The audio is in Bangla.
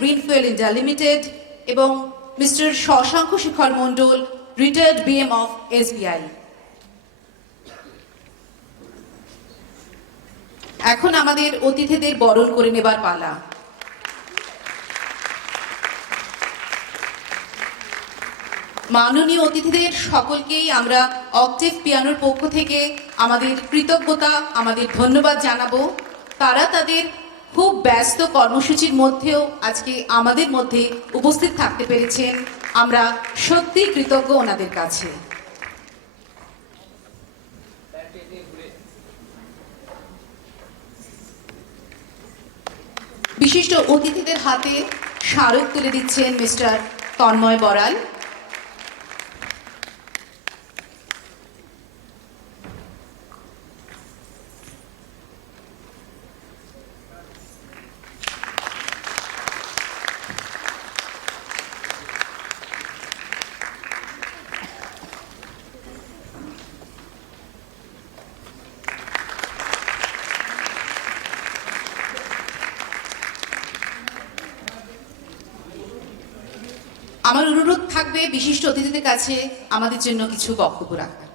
গ্রিনফিল্ড ইন্ডিয়া লিমিটেড এবং mister Shashanka Shekhar Mondal, retired BM of SBI. এখন আমাদের অতিথিদের বরণ করে নেবার পালা। মাননীয় অতিথিদের সকলকেই আমরা অক্টেভ পিয়ানোর পক্ষ থেকে আমাদের কৃতজ্ঞতা, আমাদের ধন্যবাদ জানাবো। তারা তাদের খুব ব্যস্ত কর্মসূচির মধ্যেও আজকে আমাদের মধ্যে উপস্থিত থাকতে পেরেছেন। আমরা সত্যি কৃতজ্ঞ ওনাদের কাছে। বিশিষ্ট অতিথিদের হাতে স্মারক তুলে দিচ্ছেন মিস্টার তন্ময় বড়াল। আমার অনুরোধ থাকবে বিশিষ্ট অতিথিদের কাছে আমাদের জন্য কিছু বক্তব্য রাখার।